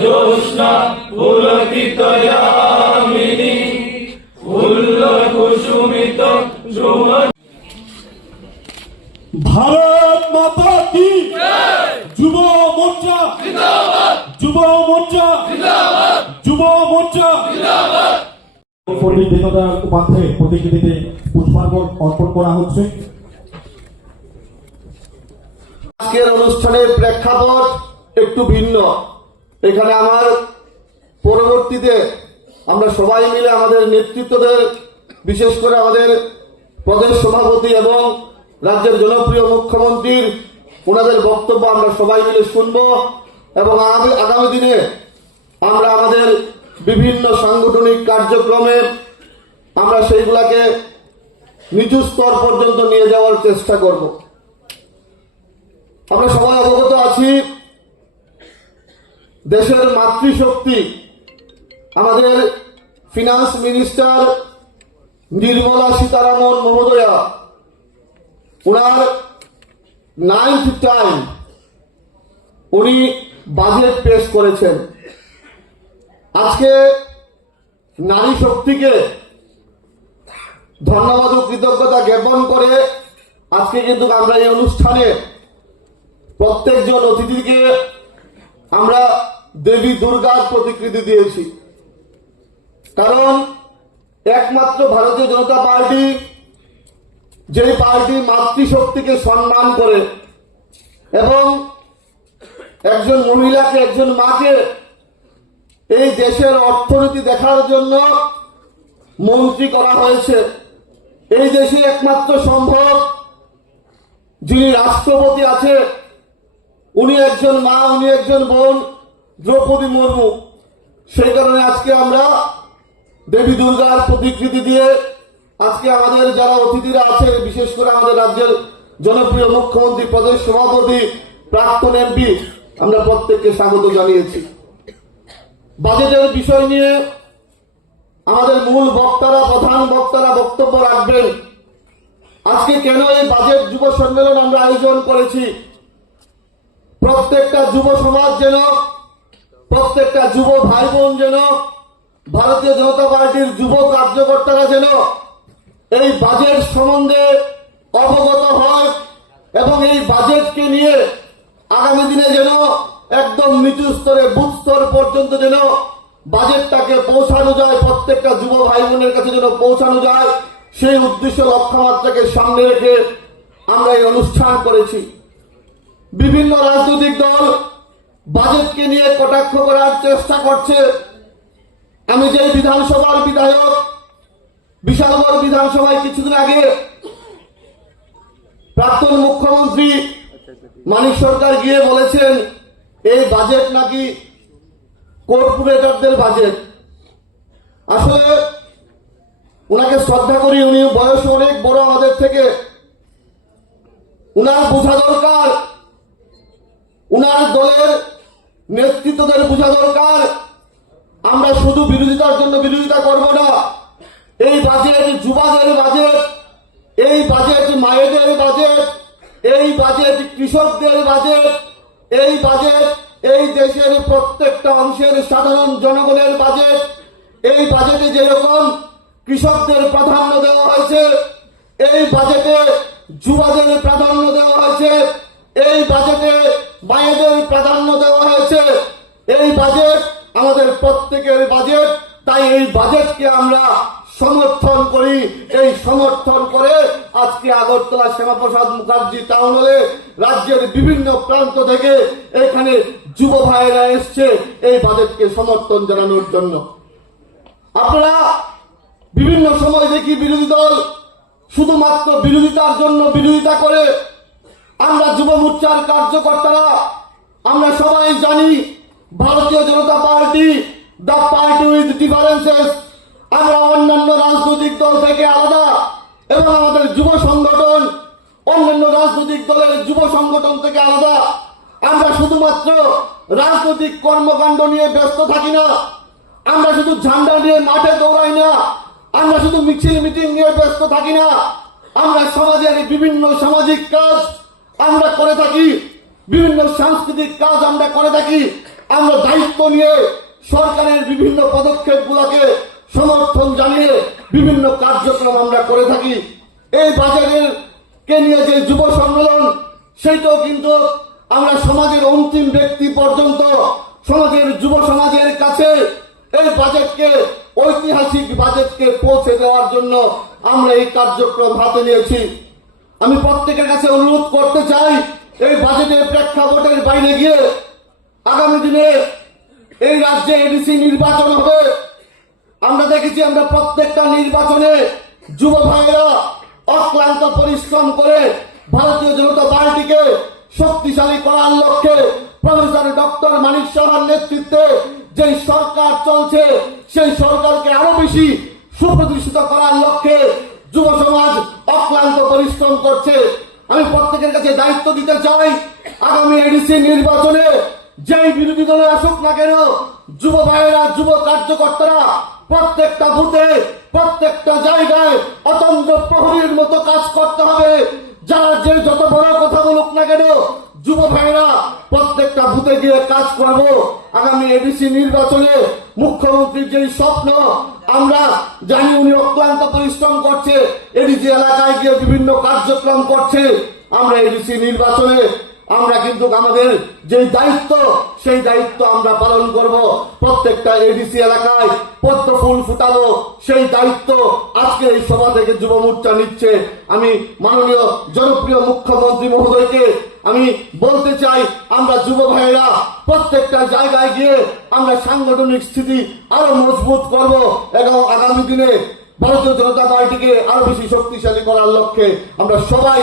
জোৎস্না পুলকিত যামিনী ফুল্ল কুসুমিত সুমন। भारत माता की যুব মোর্চা জিন্দাবাদ, যুব মোর্চা জিন্দাবাদ, যুব মোর্চা জিন্দাবাদ। পণ্ডিত দীনদয়াল উপাধ্যায়ের প্রতিকৃতিতে পুষ্পার্ঘ্য অর্পণ করা হচ্ছে। আজকের অনুষ্ঠানের প্রেক্ষাপট একটু ভিন্ন। এখানে আমার পরবর্তীতে আমরা সবাই মিলে আমাদের নেতৃত্বদের, বিশেষ করে আমাদের প্রদেশ সভাপতি এবং রাজ্যের জনপ্রিয় মুখ্যমন্ত্রীর ওনাদের বক্তব্য আমরা সবাই মিলে শুনব এবং আগামী দিনে আমরা আমাদের বিভিন্ন সাংগঠনিক কার্যক্রমে আমরা সেইগুলাকে নিচু স্তর পর্যন্ত নিয়ে যাওয়ার চেষ্টা করব। আমরা সবাই অবগত আছি, দেশের মাতৃশক্তি আমাদের ফিনান্স মিনিস্টার নির্মলা সীতারামন মহোদয়া, ওনার 9th টাইম উনি বাজেট পেশ করেছেন। আজকে নারী শক্তিকে ধন্যবাদ ও কৃতজ্ঞতা জ্ঞাপন করে আজকে কিন্তু আমরা এই অনুষ্ঠানে প্রত্যেকজন অতিথিকে আমরা দেবী দুর্গার প্রতিকৃতি দিয়েছি। কারণ একমাত্র ভারতীয় জনতা পার্টি, যে পার্টি মাতৃশক্তিকে সম্মান করে এবং একজন মহিলাকে, একজন মাকে এই দেশের অর্থনীতি দেখার জন্য মন্ত্রী করা হয়েছে, এই দেশে একমাত্র সম্ভব যিনি রাষ্ট্রপতি আছে উনি একজন মা, উনি একজন বোন, দ্রৌপদী মুর্মু। সেই কারণে আজকে আমরা দেবী দুর্গার প্রতিকৃতি দিয়ে আজকে আমাদের যারা অতিথিরা আছে, বিশেষ করে আমাদের রাজ্যের জনপ্রিয় মুখ্যমন্ত্রী, প্রদেশ সভাপতি, প্রাক্তন এমপি, আমরা প্রত্যেককে স্বাগত জানিয়েছি। বাজেটের বিষয় নিয়ে আমাদের মূল বক্তারা, প্রধান বক্তারা বক্তব্য রাখবেন। আজকে কেন এই বাজেট যুব সম্মেলন আমরা আয়োজন করেছি? প্রত্যেকটা যুব সমাজ যেন, প্রত্যেকটা যুব ভাই বোন যেন, ভারতীয় জনতা পার্টির যুব কার্যকর্তারা যেন এই বাজেট সম্বন্ধে অবগত হয় এবং এই বাজেটকে নিয়ে আগামী দিনে যেন একদম নিচু স্তরে, বুথ স্তর পর্যন্ত যেন বাজেটটাকে পৌঁছানো যায়, প্রত্যেকটা যুব ভাই বোনের কাছে যেন পৌঁছানো যায়, সেই উদ্দেশ্য লক্ষ্যমাত্রাকে সামনে রেখে আমরা এই অনুষ্ঠান করেছি। বিভিন্ন রাজনৈতিক দল বাজেটকে নিয়ে কটাক্ষ করার চেষ্টা করছে। আমি যে বিধানসভার বিধায়ক, বিশালগড় বিধানসভায় কিছুদিন আগে প্রাক্তন মুখ্যমন্ত্রী মানিক সরকার গিয়ে বলেছেন এই বাজেট নাকি কর্পোরেটরদের বাজেট। আসলে ওনাকে শ্রদ্ধা করি, উনি বয়স অনেক বড় আমাদের থেকে। উনার বোঝা দরকার, উনার দলের নেতৃত্বদের বোঝা দরকার আমরা শুধু বিরোধিতার জন্য বিরোধিতা করব না। এই বাজেট যুবাদের বাজেট, এই বাজেট মায়েদের বাজেট, এই বাজেট কৃষকদের বাজেট, এই বাজেট এই দেশের প্রত্যেকটা অংশের সাধারণ জনগণের বাজেট। এই বাজেটে যেরকম কৃষকদের প্রাধান্য দেওয়া হয়েছে, এই বাজেটে যুবাদের প্রাধান্য দেওয়া হয়েছে, এই বাজেটে মায়েদের প্রাধান্য দেওয়া হয়েছে। এই বাজেট আমাদের প্রত্যেকের বাজেট, তাই এই বাজেটকে আমরা সমর্থন করি। এই সমর্থন করে আজকে আগরতলা শ্যামাপ্রসাদ মুখার্জি টাউন হলে রাজ্যের বিভিন্ন প্রান্ত থেকে এখানে যুব ভাইয়েরা এসছে এই বাজেটকে সমর্থন জানানোর জন্য। আপনারা বিভিন্ন সময় দেখি বিরোধী দল শুধুমাত্র বিরোধিতার জন্য বিরোধিতা করে। আমরা যুব মোর্চার কার্যকর্তারা আমরা সবাই জানি Bharatiya Janata Party the party with differences. আমরা অন্যান্য রাজনৈতিক দল থেকে আলাদা এবং আমাদের যুব সংগঠন অন্যান্য রাজনৈতিক দলের যুব সংগঠন থেকে আলাদা। আমরা শুধুমাত্র রাজনৈতিক কর্মকাণ্ড নিয়ে ব্যস্ত থাকি না, আমরা শুধু ঝান্ডা নিয়ে মাঠে দৌড়াই না, আমরা শুধু মিছিল মিটিং নিয়ে ব্যস্ত থাকি না। আমরা সমাজের বিভিন্ন সামাজিক কাজ আমরা করে থাকি, বিভিন্ন সাংস্কৃতিক কাজ আমরা করে থাকি। আমরা দায়িত্ব নিয়ে সরকারের বিভিন্ন পদক্ষেপগুলোকে সমর্থন জানিয়ে বিভিন্ন কার্যক্রম আমরা করে থাকি। এই বাজেটের কে নিয়ে যে যুব সম্মেলন, সেইটাও কিন্তু আমরা সমাজের অন্তিম ব্যক্তি পর্যন্ত, সমাজের যুব সমাজের কাছে এই বাজেটকে, ঐতিহাসিক বাজেটকে পৌঁছে দেওয়ার জন্য আমরা এই কার্যক্রম হাতে নিয়েছি। আমি প্রত্যেকের কাছে অনুরোধ করতে চাই, এই বাজেটের প্রেক্ষাপটের বাইরে গিয়ে আগামী দিনে এই রাজ্যে এডিসি নির্বাচন হবে। আমরা দেখেছি, আমরা প্রত্যেকটা নির্বাচনে যুব ভাইয়েরা অক্লান্ত পরিশ্রম করে ভারতীয় জনতা পার্টিকে শক্তিশালী করার লক্ষ্যে প্রফেসর ডক্টর মানিক সাহার নেতৃত্বে যে সরকার চলছে, সেই সরকারকে আরো বেশি সুপ্রতিষ্ঠিত করার লক্ষ্যে যুব সমাজ অক্লান্ত পরিশ্রম করছে। আমি প্রত্যেকের কাছে দায়িত্ব দিতে চাই, আগামী এডিসি নির্বাচনে যেই বিরোধী দলে আসুক না কেন, যুব ভাইয়েরা, যুব কার্যকর্তারা প্রত্যেকটা বুথে, প্রত্যেকটা জায়গায় অতন্ত্র প্রহরীর মতো কাজ করতে হবে। যারা যে যত বড় কথা বলুক না কেন, যুব ভাইয়েরা প্রত্যেকটা বুথে গিয়ে কাজ করব। আগামী এডিসি নির্বাচনে মুখ্যমন্ত্রীর যে স্বপ্ন, আমরা জানি উনি অক্লান্ত পরিশ্রম করছে, এডিসি এলাকায় গিয়ে বিভিন্ন কার্যক্রম করছে। আমরা এডিসি নির্বাচনে আমরা কিন্তু আমাদের যে দায়িত্ব, সেই দায়িত্ব আমরা পালন করব। প্রত্যেকটা এডিসি এলাকায় পদ্ম ফুল ফুটাবো, সেই দায়িত্ব আজকে এই সভা থেকে যুব মোর্চা নিচ্ছে। আমি মাননীয় জনপ্রিয় মুখ্যমন্ত্রী মহোদয়কে আমি বলতে চাই, আমরা যুব ভাইয়েরা প্রত্যেকটা জায়গায় গিয়ে আমরা সাংগঠনিক স্থিতি আরো মজবুত করব এবং আগামী দিনে ভারতীয় জনতা পার্টিকে আরো বেশি শক্তিশালী করার লক্ষ্যে আমরা সবাই